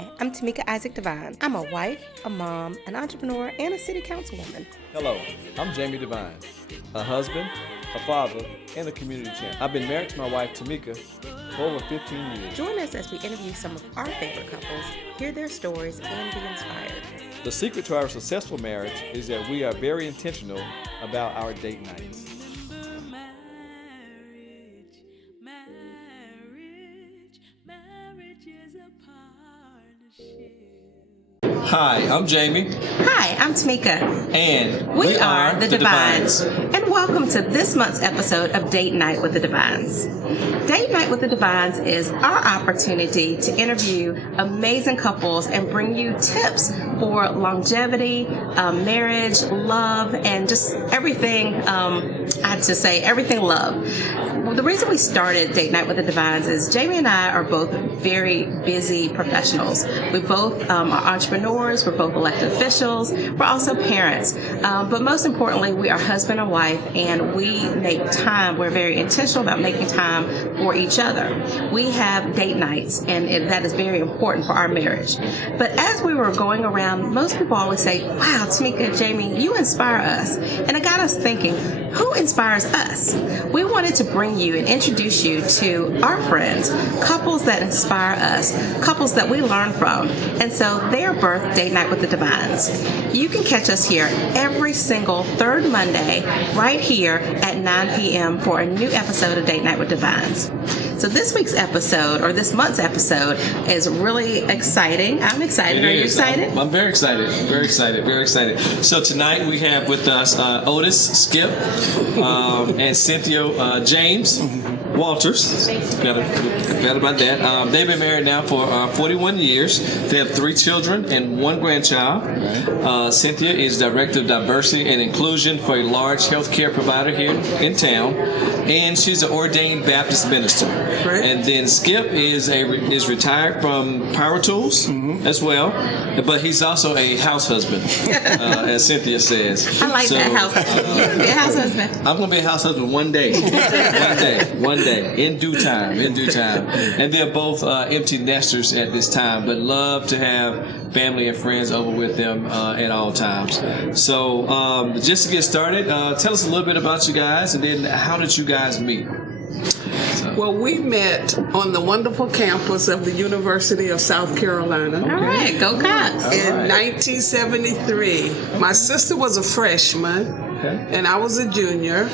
Hi, I'm Tamika Isaac Devines. I'm a wife, a mom, an entrepreneur, and a city councilwoman. Hello, I'm Jamie Devines, a husband, a father, and a community champ. I've been married to my wife Tamika for over 15 years. Join us as we interview some of our favorite couples, hear their stories, and be inspired. The secret to our successful marriage is that we are very intentional about our date nights. Hi, I'm Jamie. Hi, I'm Tamika. And we are the Devines. And welcome to this month's episode of Date Night with the Devines. Date Night with the Devines is our opportunity to interview amazing couples and bring you tips for longevity, marriage, love, and just everything, everything love. Well, the reason we started Date Night with the Devines is Jamie and I are both very busy professionals. We both are entrepreneurs, we're both elected officials, we're also parents. But most importantly, we are husband and wife, and we make time. We're very intentional about making time for each other. We have date nights, and that is very important for our marriage. But as we were going around, most people always say, wow, Tamika, Jamie, you inspire us. And it got us thinking, who inspires us? We wanted to bring you and introduce you to our friends, couples that inspire us, couples that we learn from. And so their birth, Date Night with the Devines. You can catch us here every single third Monday right here at 9 p.m. for a new episode of Date Night with Devines. So this week's episode, or this month's episode, is really exciting. I'm excited. Are you excited? I'm very excited. Very excited. Very excited. So tonight we have with us Otis, Skip, and Cynthia, James Walters. Forgot about that. They've been married now for 41 years. They have 3 children and 1 grandchild. Cynthia is Director of Diversity and Inclusion for a large healthcare provider here in town, and she's an ordained Baptist minister. Right. And then Skip is retired from Power Tools as well, but he's also a house husband, as Cynthia says. I like that house husband. You're going to be a house husband. I'm going to be a house husband one day. One day, in due time. And they're both empty nesters at this time, but love to have family and friends over with them at all times. So just to get started, tell us a little bit about you guys, and then how did you guys meet? Well, we met on the wonderful campus of the University of South Carolina. All right, go Cox. In 1973. My sister was a freshman, and I was a junior.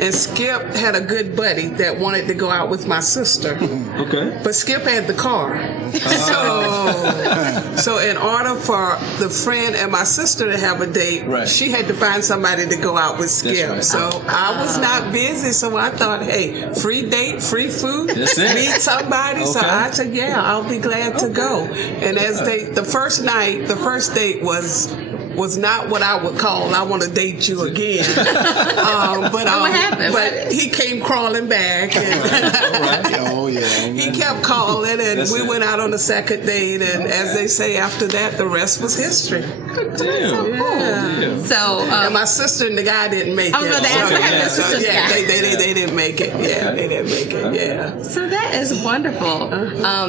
And Skip had a good buddy that wanted to go out with my sister. Okay. But Skip had the car. So in order for the friend and my sister to have a date, she had to find somebody to go out with Skip. Right. So I was not busy, so I thought, hey, free date, free food, meet somebody. Okay. So I said, yeah, I'll be glad to go. And as the first date was not what I would call, I want to date you again. What happened? But he came crawling back. And he kept calling, and we went out on the second date. And as they say, after that, the rest was history. Good deal. Yeah. So, and my sister and the guy didn't make it. I was going to ask what happened to sister. Yeah, they didn't make it. Yeah, they didn't make it. Yeah. So that is wonderful.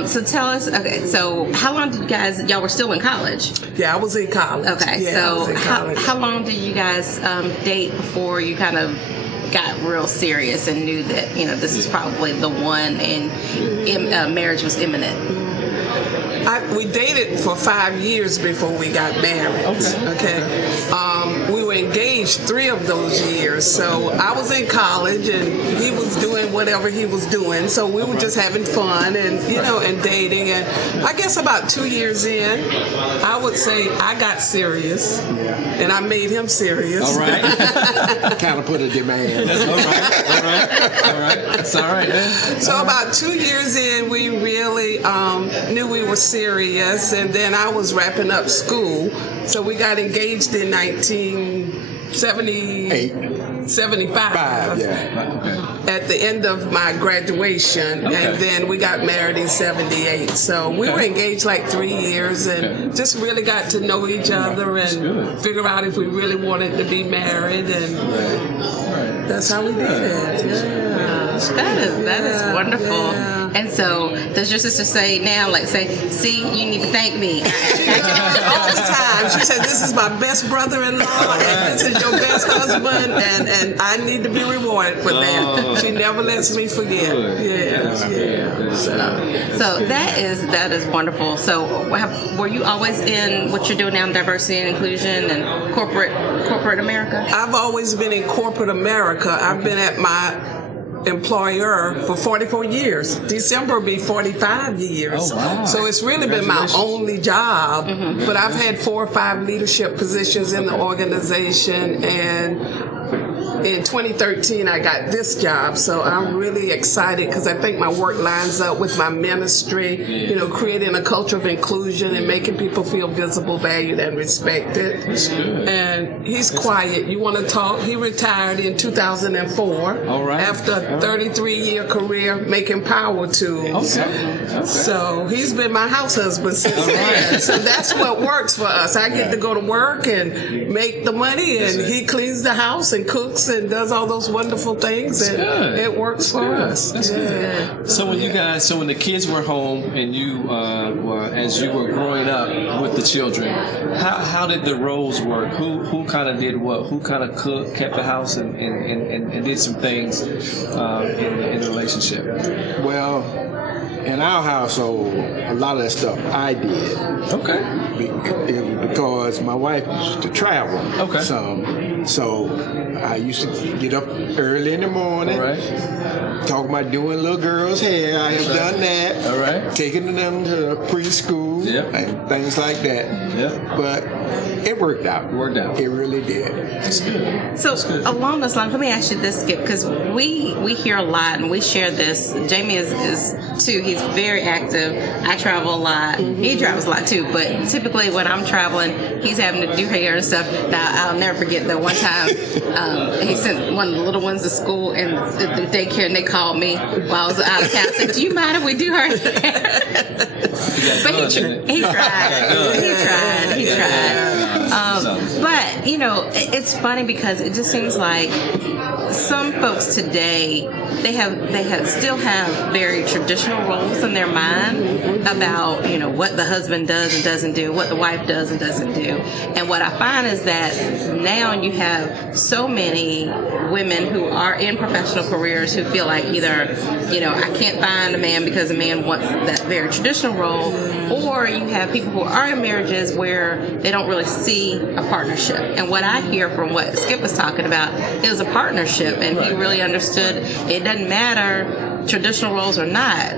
So tell us, so how long did y'all were still in college? Yeah, I was in college. Okay, yeah, so how long did you guys date before you kind of got real serious and knew that, this is probably the one and marriage was imminent? We dated for 5 years before we got married. Okay. We were engaged 3 of those years. So I was in college and he was doing whatever he was doing. So we were just having fun and and dating. And I guess about 2 years in, I would say I got serious and I made him serious. All right. Kind of put a demand. All right. It's all right. So about 2 years in, we really knew we were serious, and then I was wrapping up school, so we got engaged in 1975. At the end of my graduation, and then we got married in 78. So we were engaged like 3 years, and just really got to know each other and figure out if we really wanted to be married, and that's how we did it. That is wonderful. And so does your sister say now, like say, see, you need to thank me? She does all the time. She said, this is my best brother-in-law, and this is your best husband, and I need to be rewarded for that. She never lets me forget. So that is wonderful. So were you always in what you're doing now in diversity and inclusion and corporate America? I've always been in corporate America. I've been at my employer for 44 years. December will be 45 years. Oh, wow. So it's really been my only job. But I've had 4 or 5 leadership positions in the organization, and in 2013, I got this job, so I'm really excited because I think my work lines up with my ministry, you know, creating a culture of inclusion and making people feel visible, valued, and respected. And he's quiet. You want to talk? He retired in 2004 after a 33-year career making power tools. So he's been my house husband since then. So that's what works for us. I get to go to work and make the money, and he cleans the house and cooks and does all those wonderful things, and it works for us. So when the kids were home and you, as you were growing up with the children, how did the roles work? Who kind of did what? Who kind of cooked, kept the house, and did some things in the relationship? Well, in our household, a lot of that stuff I did. Okay. Because my wife used to travel some. So I used to get up early in the morning, talk about doing little girls' hair. I have done that. Taking them to preschool and things like that. But it worked out. It really did. That's good. So along those lines, let me ask you this, Skip, because we hear a lot and we share this. Jamie is too. He's very active. I travel a lot. He travels a lot too. But typically when I'm traveling, he's having to do hair and stuff. Now I'll never forget that one time he sent one of the little ones to school and the daycare, and they called me while I was out of town. Said, "Do you mind if we do her hair?" But he tried. He tried. But you know, it's funny because it just seems like some folks today they still have very traditional roles in their mind about, you know, what the husband does and doesn't do, what the wife does and doesn't do. And what I find is that now you have so many women who are in professional careers who feel like either, you know, I can't find a man because a man wants that very traditional role, or you have people who are in marriages where they don't really see a partnership. And what I hear from what Skip was talking about is a partnership, and he really understood it doesn't matter traditional roles or not.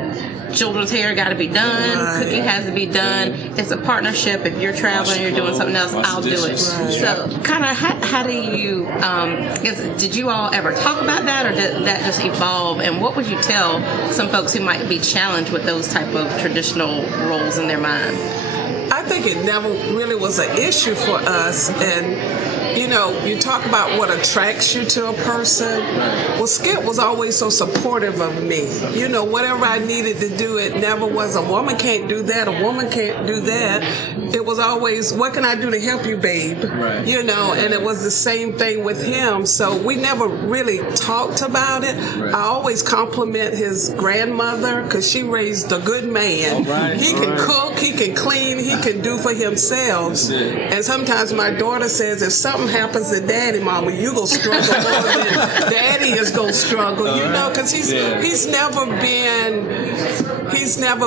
Children's hair got to be done. Cooking has to be done. It's a partnership. If you're traveling, you're doing something else, I'll do it. So, kind of, how do you? Did you all ever talk about that, or did that just evolve? And what would you tell some folks who might be challenged with those type of traditional roles in their mind? I think it never really was an issue for us, and you know, you talk about what attracts you to a person. Well, Skip was always so supportive of me. You know, whatever I needed to do, it never was a woman can't do that, a woman can't do that. It was always, what can I do to help you, babe? You know, and it was the same thing with him. So we never really talked about it. I always compliment his grandmother because she raised a good man. He can cook, he can clean, he can do for himself. And sometimes my daughter says, if something happens to Daddy, Mama, you gonna struggle more than Daddy is gonna struggle. You know, because he's never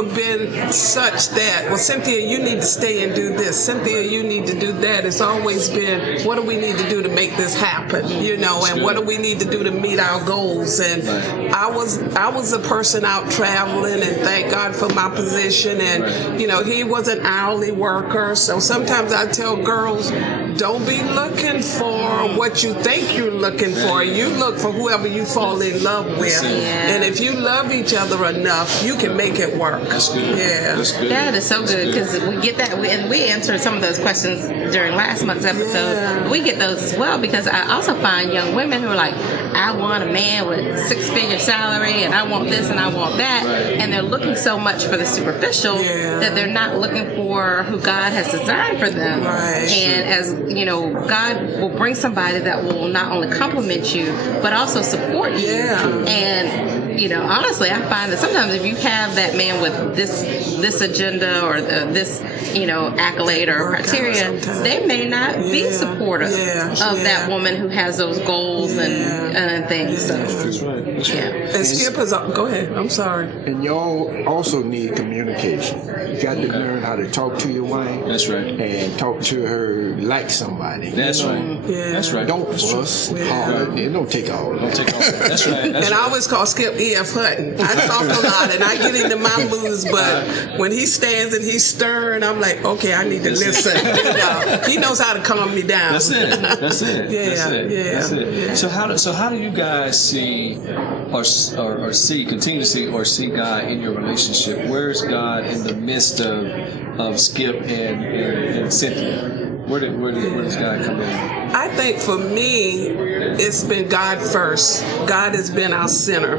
been such that, well, Cynthia, you need to stay and do this. Cynthia, you need to do that. It's always been, what do we need to do to make this happen? You know, and what do we need to do to meet our goals? And I was a person out traveling, and thank God for my position. And you know, he was an hourly worker, so sometimes I tell girls, don't be looking for what you think you're looking for. You look for whoever you fall in love with. And if you love each other enough, you can make it work. That's good. That is so good, because we get that, and we answered some of those questions during last month's episode. We get those as well, because I also find young women who are like, I want a man with 6-figure salary, and I want this and I want that, and they're looking so much for the superficial that they're not looking for who God has designed for them. And as you know, God will bring somebody that will not only compliment you but also support you. And honestly, I find that sometimes if you have that man with this agenda or this, accolade or criteria, they may not be supportive of that woman who has those goals and things. So. That's right. And Skip is, go ahead. I'm sorry. And y'all also need communication. You got to learn how to talk to your wife. That's right. And talk to her like somebody. That's right. Yeah. That's right. Don't fuss hard. It don't take all. Don't take all that. That's right. That's I always call Skip E.F. Hutton. I talk a lot and I get into my moods, but when he stands and he's stern, I'm like, okay, I need to listen. He knows how to calm me down. That's it. That's it. That's it. Yeah. So how do you guys see or continue to see God in your relationship? Where is God in the midst of Skip and Cynthia? Where does God come in? I think for me, it's been God first. God has been our center.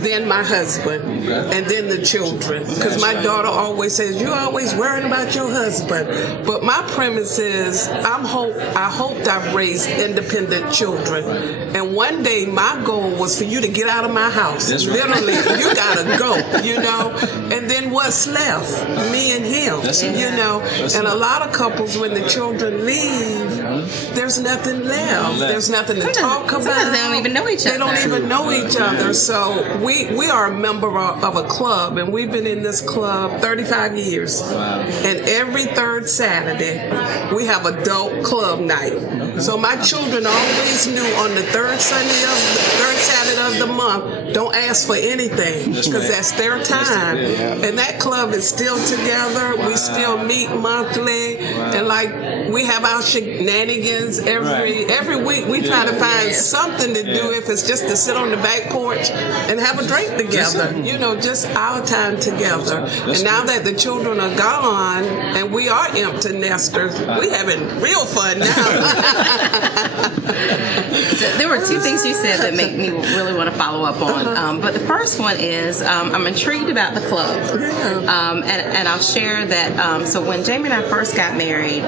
Then my husband, and then the children. Because my daughter always says, "You're always worrying about your husband." But my premise is, I hoped I've raised independent children. And one day, my goal was for you to get out of my house. That's right. Literally, you gotta go. And then what's left? Me and him. That's it. And a lot of couples, when the children leave, there's nothing left. There's nothing to talk about. Sometimes they don't even know each other. They don't even know each other. So we are a member of a club, and we've been in this club 35 years. Wow. And every third Saturday, we have adult club night. So my children always knew on the third Saturday of the month, don't ask for anything, because that's their time. And that club is still together. We still meet monthly, and we have our shenanigans every week. We try to find something to do, if it's just to sit on the back porch and have a drink together. Just our time together. And now that the children are gone and we are empty nesters, we having real fun now. So there were two things you said that make me really want to follow up on. But the first one is I'm intrigued about the club. And I'll share that. So when Jamie and I first got married,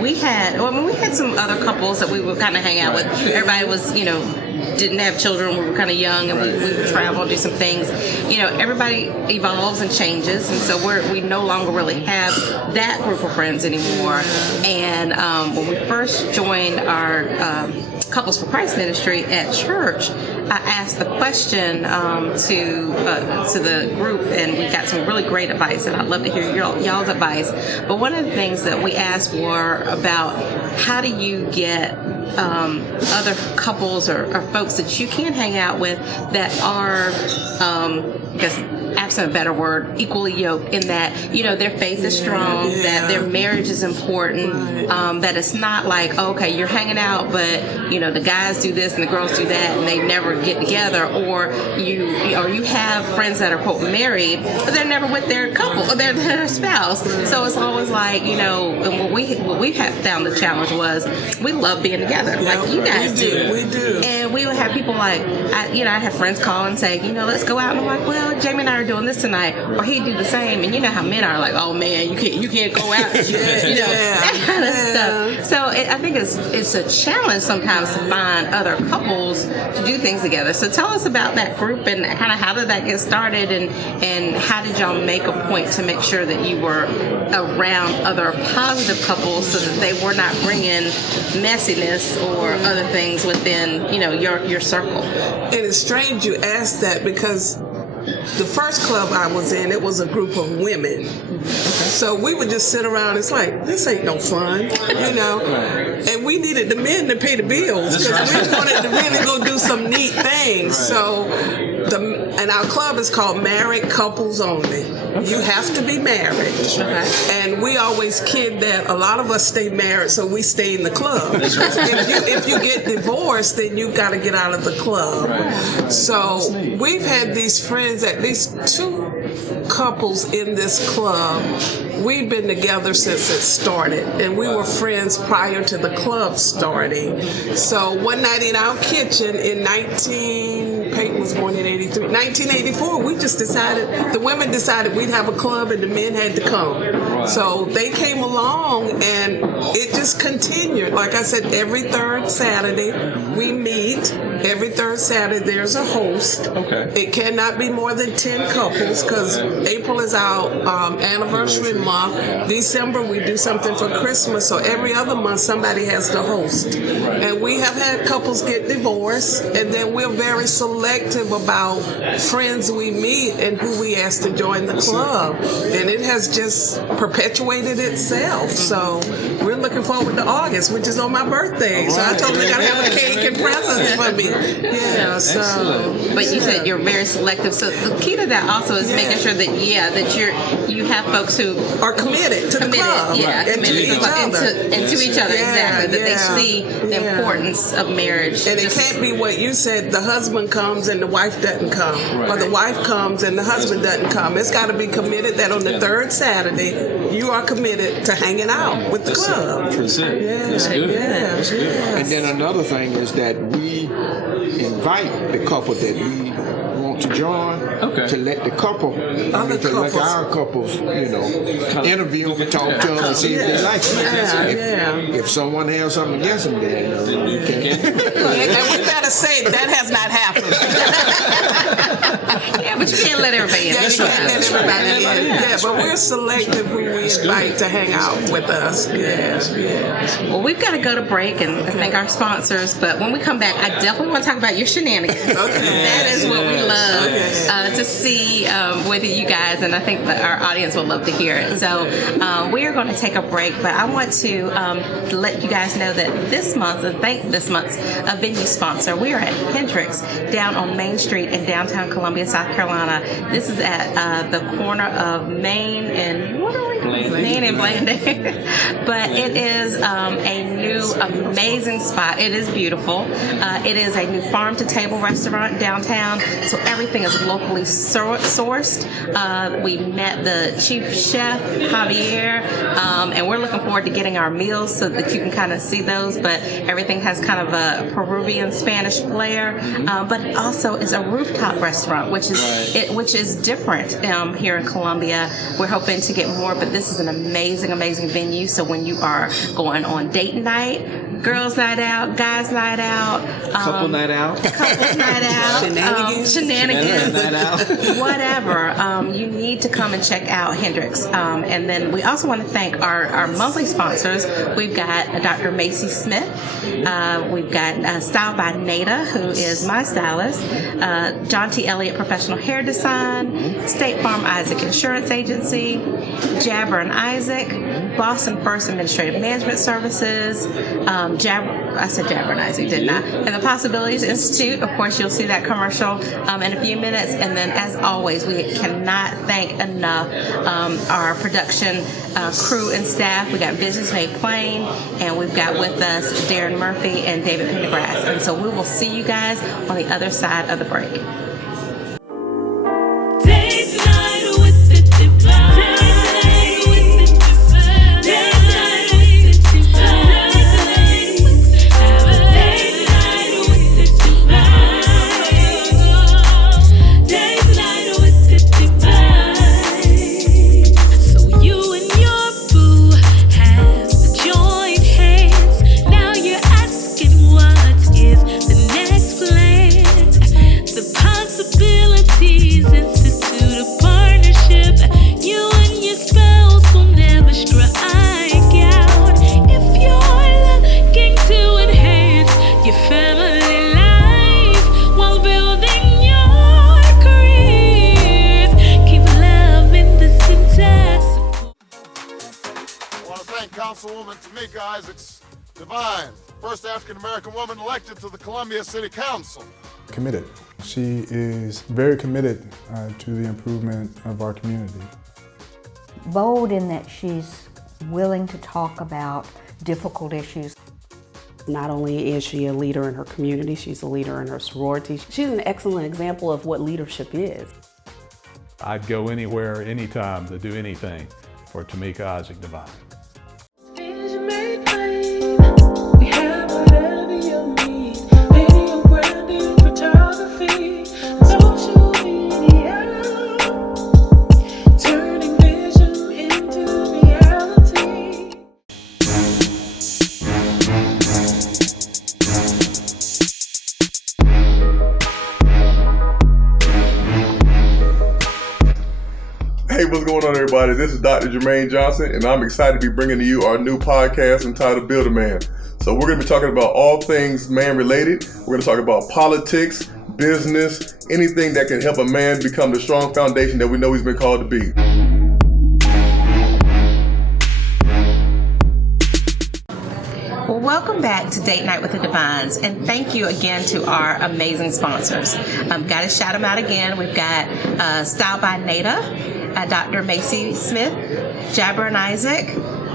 we had some other couples that we would kind of hang out with. Everybody was, didn't have children. We were kind of young, and we would travel and do some things. Everybody evolves and changes, and so we no longer really have that group of friends anymore. And when we first joined our Couples for Christ ministry at church, I asked the question to the group, and we got some really great advice, and I'd love to hear y'all's advice. But one of the things that we asked were about how do you get other couples or folks that you can hang out with that are, I guess, absent a better word, equally yoked in that, their faith is strong, that their marriage is important, that it's not like, okay, you're hanging out, but, the guys do this and the girls do that and they never get together, or you have friends that are, quote, married, but they're never with their couple or their spouse. So it's always like, and what we have found the challenge was we love being together, like you guys do. We do. And we would have people like, I have friends call and say, let's go out. And I'm like, well, Jamie and I are doing this tonight, or he'd do the same. And you know how men are, like, oh man, you can't go out, that kind of stuff. So I think it's a challenge sometimes to find other couples to do things together. So tell us about that group and kind of how did that get started, and how did y'all make a point to make sure that you were around other positive couples so that they were not bringing messiness or other things within your circle. And it's strange you asked that, because the first club I was in, it was a group of women. So we would just sit around. It's like, this ain't no fun, And we needed the men to pay the bills, because we wanted to really go do some neat things. So, and our club is called Married Couples Only. You have to be married. And we always kid that a lot of us stay married, so we stay in the club. If you get divorced, then you've got to get out of the club. So we've had these friends, at least 2 couples in this club. We've been together since it started, and we were friends prior to the club starting. So one night in our kitchen in Peyton was born in 1984, we just decided, the women decided we'd have a club and the men had to come. So they came along and it just continued. Like I said, every third Saturday we meet. Every third Saturday, there's a host. Okay. It cannot be more than 10 couples because April is our anniversary month. December, we do something for Christmas. So every other month, somebody has to host. And we have had couples get divorced. And then we're very selective about friends we meet and who we ask to join the club. And it has just perpetuated itself. So we're looking forward to August, which is on my birthday. So I told them they got to have a cake and presents for me. Yeah, so. Excellent. But you said you're very selective. So the key to that also is making sure that you have folks who are committed to the club. Yeah, and to each other. And to each other, exactly. That they see the Yeah. importance of marriage. And it can't be what you said, the husband comes and the wife doesn't come. Or the wife comes and the husband doesn't come. It's got to be committed that on the third Saturday, you are committed to hanging out with the club. That's it. That's good. That's good. And then another thing is that we invite the couple that we want to join to let the couple, let our couples, interview them and talk to them and see if they like it. If someone has something against them, then you can't. And we better say that has not happened. Yeah, but you can't let everybody in. Yeah, you can't let everybody in. Yeah, but we're selective who we invite to hang out with us. Yeah. Well, we've got to go to break and thank our sponsors, but when we come back, I definitely want to talk about your shenanigans. That is what we love to see with you guys, and I think that our audience will love to hear it. So we are going to take a break, but I want to let you guys know that this month, and thank this month's venue sponsor, we are at Hendrix down on Main Street in downtown Columbia, South Carolina. This is at the corner of Main and Main and Blanding. But it is a new amazing spot. It is beautiful. It is a new farm-to-table restaurant downtown, so everything is locally sourced. We met the chief chef, Javier, and we're looking forward to getting our meals so that you can kind of see those, but everything has kind of a Peruvian Spanish flair, but it also is a rooftop restaurant, which is different here in Columbia. We're hoping to get more, but this is an amazing venue. So when you are going on date night, girls night out, guys night out, Couple night out, shenanigans, night out. Whatever, you need to come and check out Hendrix. And then we also want to thank our monthly sponsors. We've got Dr. Macy Smith. We've got Style by Nada, who is my stylist. John T. Elliott Professional Hair Design. State Farm Isaac Insurance Agency. Jabber and Isaac. Boston First Administrative Management Services. I said Jabber and Isaac, didn't I? And the Possibilities Institute. Of course, you'll see that commercial in a few minutes. And then, as always, we cannot thank enough our production crew and staff. We got Business Made Plain, and we've got with us Darren Murphy and David Pendergrass. And so we will see you guys on the other side of the break. Councilwoman Tamika Devines, first African-American woman elected to the Columbia City Council. Committed. She is very committed to the improvement of our community. Bold in that she's willing to talk about difficult issues. Not only is she a leader in her community, she's a leader in her sorority. She's an excellent example of what leadership is. I'd go anywhere, anytime to do anything for Tamika Isaac Devines. going on, everybody? This is Dr. Jermaine Johnson, and I'm excited to be bringing to you our new podcast entitled Build a Man. So we're going to be talking about all things man-related. We're going to talk about politics, business, anything that can help a man become the strong foundation that we know he's been called to be. Well, welcome back to Date Night with the Devines, and thank you again to our amazing sponsors. Got to shout them out again. We've got Style by Nada, Dr. Macy Smith, Jabber and Isaac,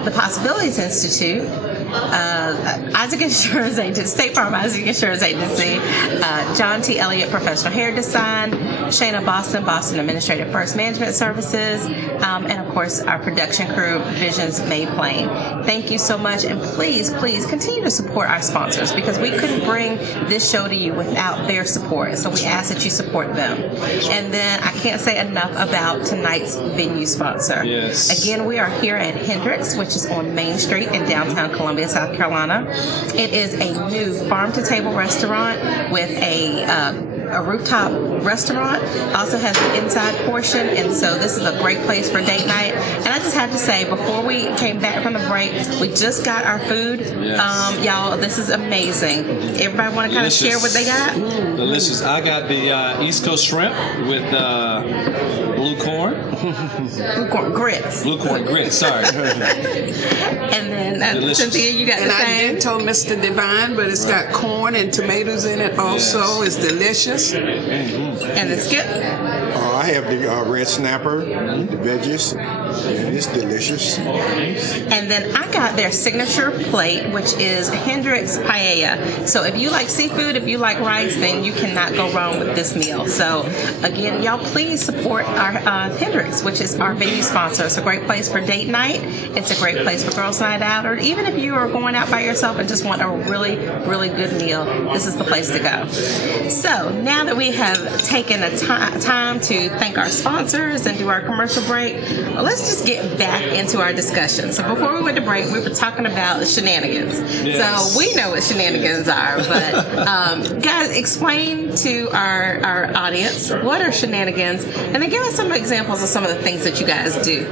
the Possibilities Institute, Isaac Insurance Agency, State Farm Isaac Insurance Agency, John T. Elliott Professional Hair Design, Shayna Boston, Boston Administrative First Management Services, and of course our production crew, Visions Made Plain. Thank you so much, and please continue to support our sponsors, because we couldn't bring this show to you without their support, so we ask that you support them. And then I can't say enough about tonight's venue sponsor. Yes. Again, we are here at Hendrix, which is on Main Street in downtown Columbia, South Carolina. It is a new farm-to-table restaurant with a rooftop restaurant. Also has an inside portion, and so this is a great place for date night. And I just have to say, before we came back from the break, we just got our food. Yes. Y'all, this is amazing. Everybody want to kind of share what they got? Delicious. I got the East Coast shrimp with blue corn. Blue corn grits. Blue corn grits, sorry. And then Cynthia, you got and the same? I did told Mr. Devine, but it's got corn and tomatoes in it also. Yes. It's delicious. And the Skip? I have the red snapper, the veggies, and it's delicious. And then I got their signature plate, which is Hendrix paella. So if you like seafood, if you like rice, then you cannot go wrong with this meal. So again, y'all please support our Hendrix, which is our venue sponsor. It's a great place for date night. It's a great place for girls' night out, or even if you are going out by yourself and just want a really, really good meal, this is the place to go. So now that we have taken a time to thank our sponsors and do our commercial break, let's just get back into our discussion. So before we went to break, we were talking about shenanigans. Yes. So we know what shenanigans are, but guys, explain to our audience, what are shenanigans? And then give us some examples of some of the things that you guys do.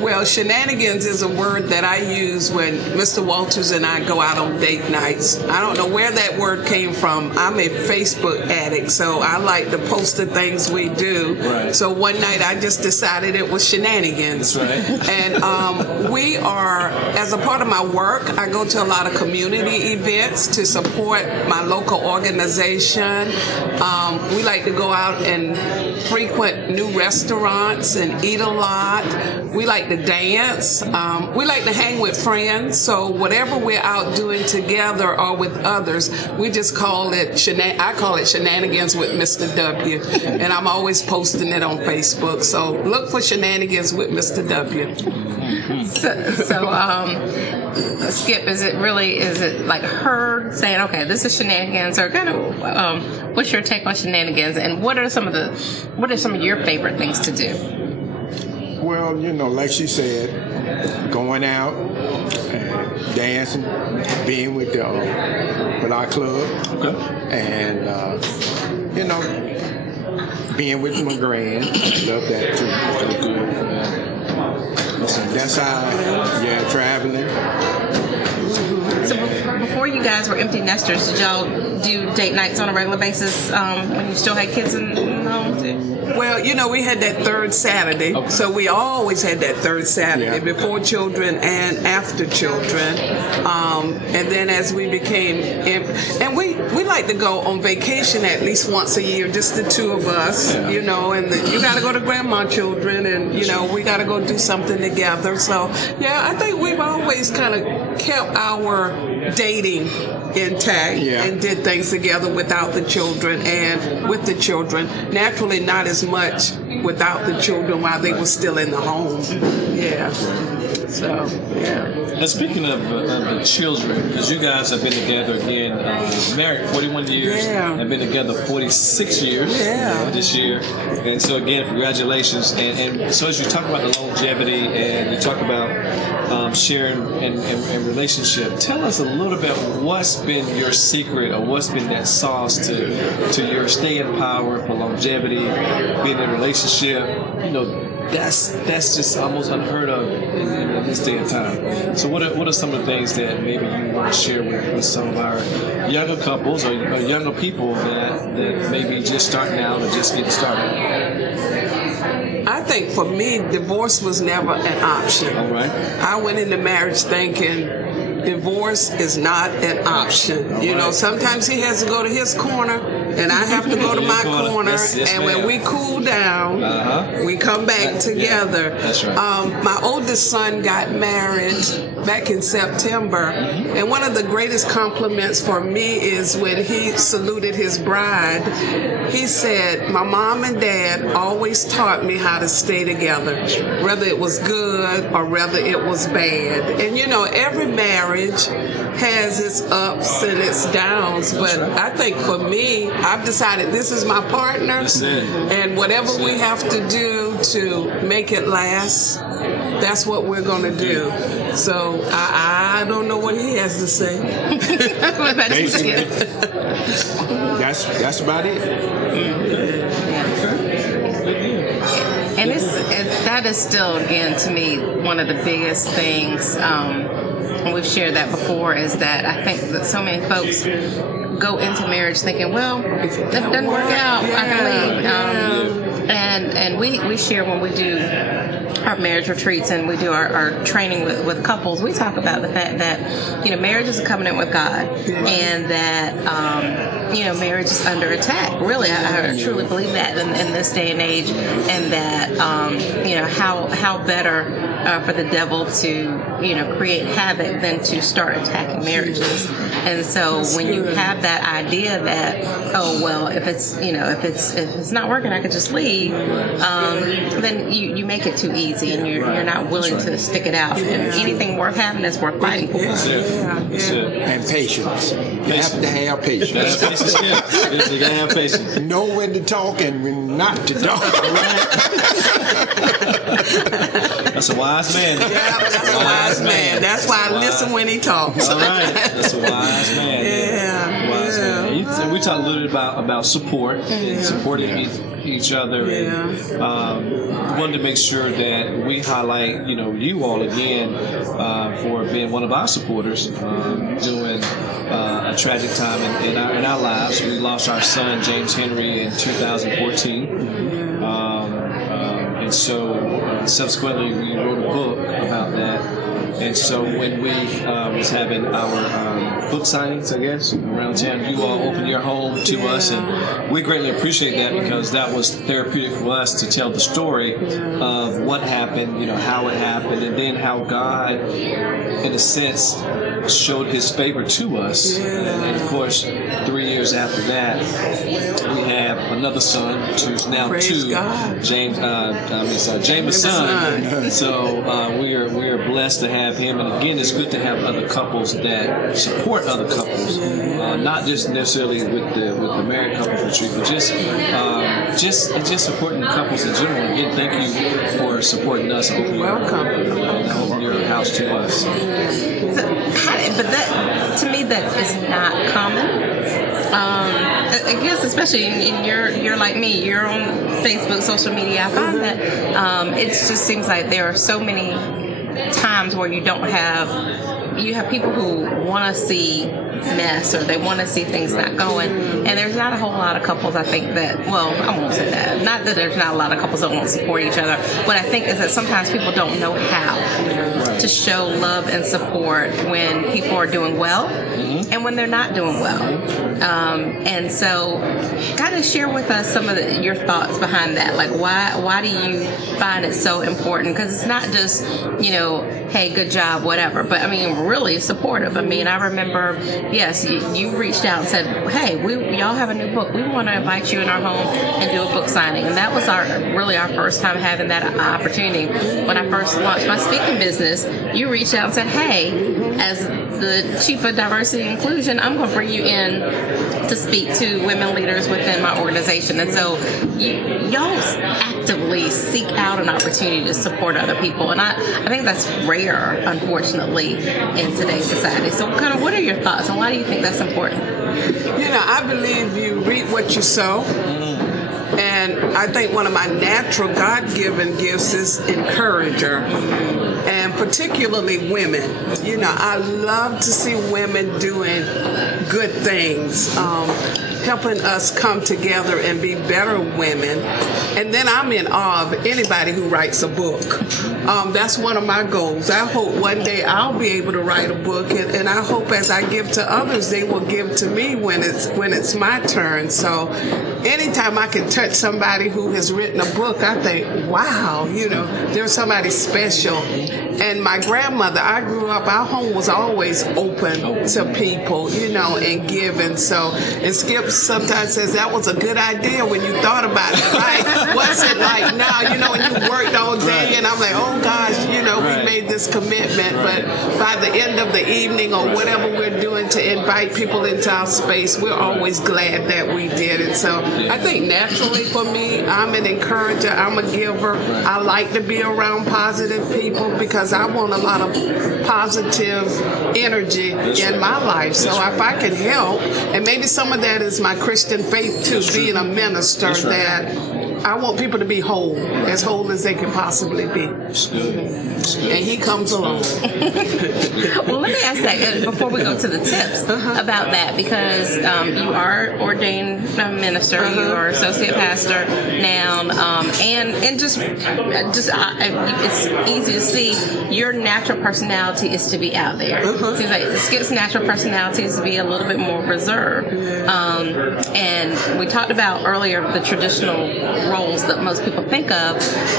Well, shenanigans is a word that I use when Mr. Walters and I go out on date nights. I don't know where that word came from. I'm a Facebook addict, so I like to post the things we do. Right. So one night I just decided it was shenanigans. That's right. And we are, as a part of my work, I go to a lot of community events to support my local organization. We like to go out and frequent new restaurants and eat a lot. We like to dance. We like to hang with friends. So whatever we're out doing together or with others, we just call it I call it Shenanigans with Mr. W. And I'm always posting it on Facebook. So look for Shenanigans with Mr. W. So Skip, is it like her saying, okay, this is shenanigans, or kind of what's your take on shenanigans, and what are some of your favorite things to do? Well, like she said, going out and dancing, being with our club, and being with my grand. Love that too. That's how, traveling. So before you guys were empty nesters, did y'all do date nights on a regular basis when you still had kids in the home too? Well, we had that third Saturday. Okay. So we always had that third Saturday, before children and after children. And then as we became, and we like to go on vacation at least once a year, just the two of us, and you got to go to grandma children, and, we got to go do something together. So, I think we've always kind of kept our dating intact and did things together without the children and with the children. Naturally, not as much without the children while they were still in the home. And speaking of the children, because you guys have been together again, married 41 years, and been together 46 years this year. And so again, congratulations. And so as you talk about the longevity and you talk about sharing and relationship, tell us a little bit what's been your secret, or what's been that sauce to your staying power for longevity, being in a relationship, that's just almost unheard of in this day and time. So what are some of the things that maybe you want to share with some of our younger couples or younger people that maybe just starting out or just getting started? I think for me, divorce was never an option. All right. I went into marriage thinking divorce is not an option. You know, sometimes he has to go to his corner and I have to go to my corner. Yes, and when we cool down, we come back together. That's right. My oldest son got married back in September, and one of the greatest compliments for me is when he saluted his bride. He said, "My mom and dad always taught me how to stay together, whether it was good or whether it was bad." And you know, every marriage has its ups and its downs, but I think for me, I've decided this is my partner, and whatever we have to do to make it last, that's what we're going to do. So I don't know what he has to say. Basically, that's about it. And that is still, again, to me, one of the biggest things, and we've shared that before, is that I think that so many folks go into marriage thinking, well, if it doesn't work out, I can leave. And we share when we do our marriage retreats and we do our training with couples, we talk about the fact that, you know, marriage is a covenant with God, and that, you know, marriage is under attack. Really, I truly believe that in this day and age, and that, you know, how better for the devil to, you know, create havoc than to start attacking marriages. And so when you have that idea that, oh, well, if it's not working, I could just leave, then you make it too easy, and you're not willing to stick it out. And anything worth having is worth fighting for. And patience. You have to have patience. You gotta have patience. Know when to talk and when not to talk. That's a wise man. Yeah, that's a wise man. That's why I listen when he talks. All right, that's a wise man. Yeah. Wise man. We talked a little bit about support and supporting each other, and wanted to make sure that we highlight, you know, you all again for being one of our supporters during a tragic time in our lives. We lost our son James Henry in 2014, and so subsequently we wrote a book about that. And so when we was having our book signings, I guess, around town, you all opened your home to us, and we greatly appreciate that, because that was therapeutic for us to tell the story of what happened, you know, how it happened, and then how God, in a sense, showed His favor to us. And of course, 3 years after that, we have another son, who's now Praise 2, God. Jameson. So we are blessed to have him, and again, it's good to have other couples that support other couples, not just necessarily with the married couples retreat, but just supporting the couples in general. Again, thank you for supporting us and opening your house to us. But that, to me, that is not common. I guess, especially in you're like me, you're on Facebook, social media. I find that it just seems like there are so many times where you have people who want to see mess, or they want to see things not going, and there's not a whole lot of couples, I think, that, well, I won't say that, not that there's not a lot of couples that won't support each other. What I think is that sometimes people don't know how to show love and support when people are doing well and when they're not doing well. And so kind of share with us some of your thoughts behind that. Like, why do you find it so important? Because it's not just, you know, hey, good job, whatever, but I mean, really supportive. I mean, I remember, yes, you reached out and said, hey, y'all have a new book. We want to invite you in our home and do a book signing. And that was our first time having that opportunity. When I first launched my speaking business, you reached out and said, hey, as the Chief of Diversity and Inclusion, I'm going to bring you in to speak to women leaders within my organization. And so y'all actively seek out an opportunity to support other people. And I think that's rare, unfortunately, in today's society. So kind of what are your thoughts, and why do you think that's important? You know, I believe you reap what you sow. And I think one of my natural God-given gifts is encourager, and particularly women. You know, I love to see women doing good things, helping us come together and be better women. And then I'm in awe of anybody who writes a book. That's one of my goals. I hope one day I'll be able to write a book, and I hope as I give to others, they will give to me when it's my turn. So anytime I can touch somebody who has written a book, I think, wow, you know, there's somebody special. And my grandmother, I grew up, our home was always open to people, you know, and giving. So, and Skip sometimes says that was a good idea when you thought about it, right? What's it like now, you know, when you worked all day, and I'm like, oh gosh, you know, we made this commitment, but by the end of the evening or whatever we're doing to invite people into our space, we're always glad that we did it. So I think naturally for me, I'm an encourager, I'm a giver. I like to be around positive people because I want a lot of positive energy in my life. So if I can help, and maybe some of that is my Christian faith too, being a minister, that I want people to be whole as they can possibly be. And he comes along. Well, let me ask that before we go to the tips about that, because you are ordained minister, you are associate pastor now, and just it's easy to see your natural personality is to be out there. Seems like Skip's natural personality is to be a little bit more reserved. And we talked about earlier the traditional roles that most people think of,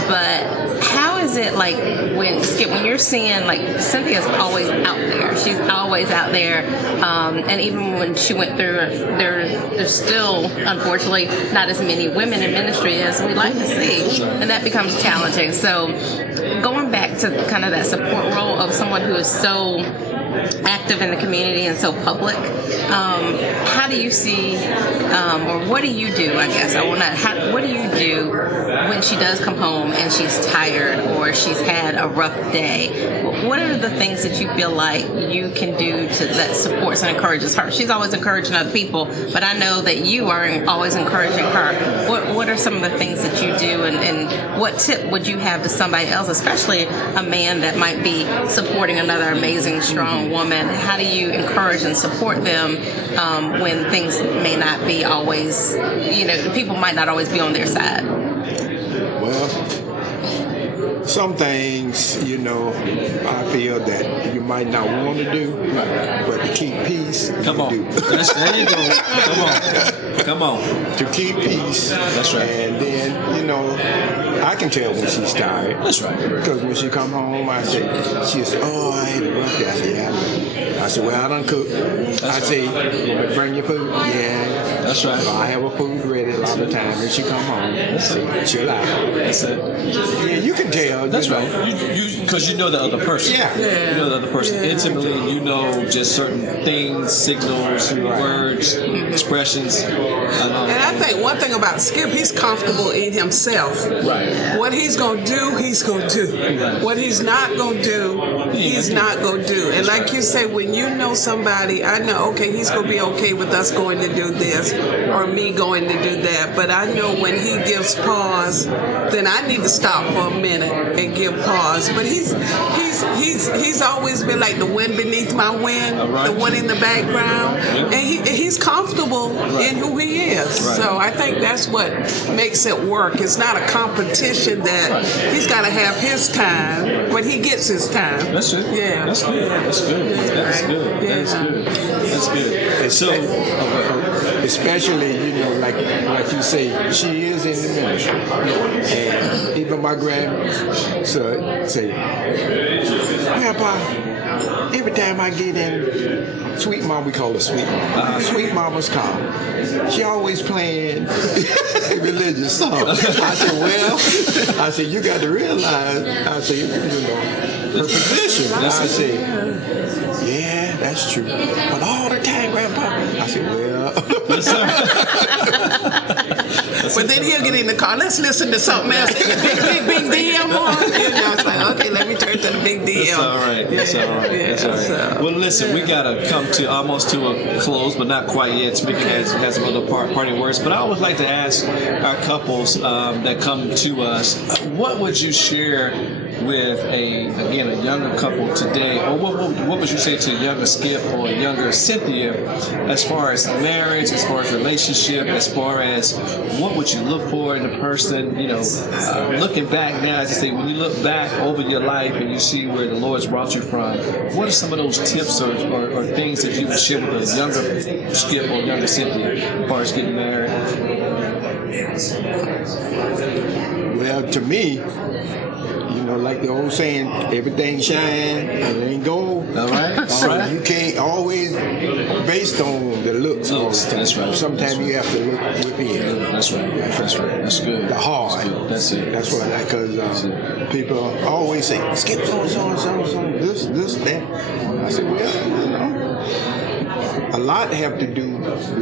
but how is it like when you're seeing, like, Cynthia's always out there. She's always out there, and even when she went through, there's still, unfortunately, not as many women in ministry as we'd like to see, and that becomes challenging. So going back to kind of that support role of someone who is so active in the community and so public, how do you see, or what do you do, I guess, what do you do when she does come home and she's tired or she's had a rough day? What are the things that you feel like you can do that supports and encourages her? She's always encouraging other people, but I know that you are always encouraging her. What are some of the things that you do, and what tip would you have to somebody else, especially a man that might be supporting another amazing, strong woman? How do you encourage and support them when things may not be always, people might not always be on their side? Well, some things, I feel that you might not want to do, but to keep peace, Come on. do. There you go. Come on. To keep peace. That's right. And then, I can tell when she's tired. That's right. Because when she come home, I say, she says, oh, I had a rough day. I say, yeah. I said, well, I done cooked. I say, want me bring your food? Yeah. That's right. I have a food ready a lot of times. When she come home, I say, chill out. That's it. Yeah, you can tell. That's right. Because you know the other person. Yeah. You know the other person intimately, and you know just certain things, signals, words, expressions. And I think one thing about Skip, he's comfortable in himself. Right. What he's going to do, he's going to do. Right. What he's not going to do, he's not going to do. And like you say, when you know somebody, I know, okay, he's going to be okay with us going to do this or me going to do that. But I know when he gives pause, then I need to stop for a minute and give pause. But he's always been like the wind beneath my wing, the one in the background. And he's comfortable in who he is. So I think that's what makes it work. It's not a competition that he's got to have his time, but he gets his time. That's it. Yeah. That's good. That's good. That's good. That's good. That's good. And so, especially, like you say, she is in the ministry. And even my grandson say, Grandpa, every time I get in Sweet Mom, we call her Sweet Mom. Sweet Mama's car. She always playing religious songs. I said, you got to realize, her position. I said, yeah, that's true. But all the time, Grandpa. I said, well. That's But then he'll get in the car. Let's listen to something else. Big DM on. It's like, okay, let me turn to the big DM. That's all right. That's all right. That's all right. Well, listen, we gotta come to almost to a close, but not quite yet. Tamika has some other parting words. But I always like to ask our couples that come to us, what would you share with a younger couple today, or what would you say to a younger Skip or a younger Cynthia, as far as marriage, as far as relationship, as far as what would you look for in a person? Looking back now, as I say, when you look back over your life and you see where the Lord's brought you from, what are some of those tips or things that you would share with a younger Skip or younger Cynthia as far as getting married? Well, to me, like the old saying, everything shine and it ain't gold. All right. So you can't always based on the looks. That's right. Sometimes you have to look within. That's right. That's right. That's good. The heart. That's it. That's what I like, because people always say, Skip so, this, that. I said, a lot have to do with who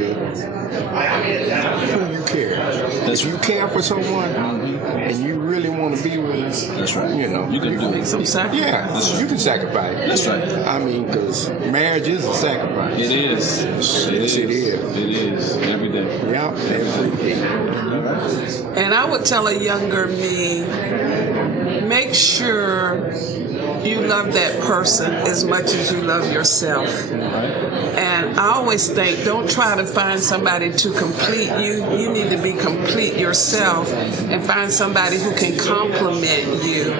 you care. If you care for someone and you really want to be with them, that's right. You can do make some sacrifice. Yeah, you can sacrifice. That's right. I mean, because marriage is a sacrifice. It is. Yes, it is. It is. Every day. Yeah, every day. And I would tell a younger me, make sure you love that person as much as you love yourself. And I always think, don't try to find somebody to complete you. You need to be complete yourself and find somebody who can complement you.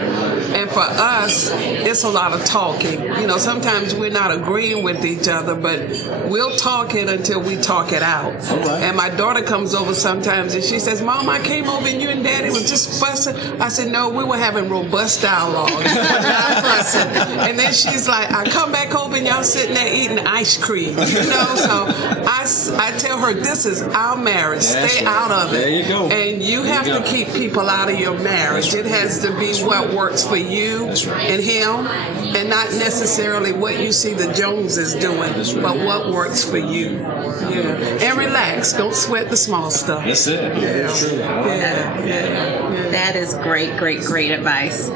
And for us, it's a lot of talking. Sometimes we're not agreeing with each other, but we'll talk it until we talk it out. And my daughter comes over sometimes and she says, Mom, I came over and you and Daddy was just fussing. I said, no, we were having robust dialogue. And then she's like, I come back over and y'all sitting there eating ice cream. So I tell her, this is our marriage. Stay out of it. There you go. And you have to keep people out of your marriage. It has to be what works for you and him, and not necessarily what you see the Joneses doing, but what works for you. Yeah. And relax. Don't sweat the small stuff. That's it. Yeah. True. Yeah. That is great advice.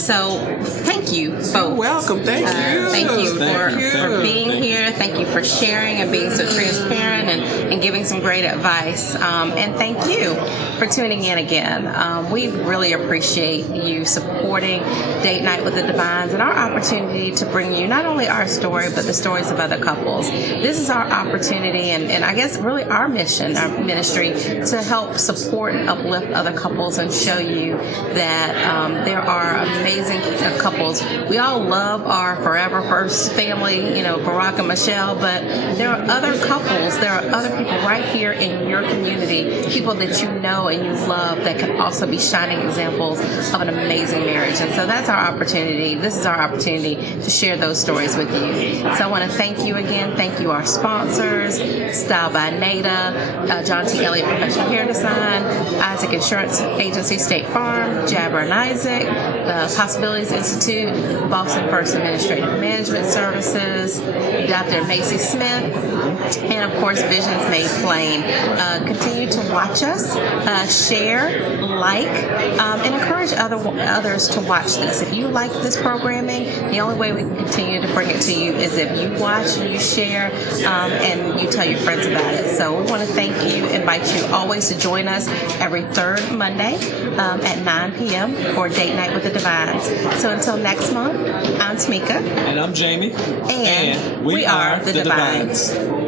So thank you both. You're welcome. Thank you. Thank you for being here. Thank you for sharing and being so transparent and giving some great advice. And thank you for tuning in again. We really appreciate you supporting Date Night with the Devines and our opportunity to bring you not only our story, but the stories of other couples. This is our opportunity and I guess really our mission, our ministry, to help support and uplift other couples and show you that there are amazing couples. We all love our forever first family, Barack and Michelle, but there are other couples, there are other people right here in your community, people that you know and you love that can also be shining examples of an amazing marriage. And so that's our opportunity. This is our opportunity to share those stories with you. So I want to thank you again. Thank you our sponsors, Style by Nada, John T. Elliott Professional Hair Design, Isaac Insurance Agency, State Farm, Jabber and Isaac, the Possibilities Institute, Boston First Administrative Management Services, Dr. Macy Smith, and of course Visions Made Plain. Continue to watch us, share, like, and encourage others to watch this. If you like this programming, the only way we can continue to bring it to you is if you watch, you share, and you tell your friends about it. So we want to thank you, invite you always to join us every third Monday at 9 p.m. for Date Night with the Devines. So until next month, I'm Tamika. And I'm Jamie. And we are the Devines.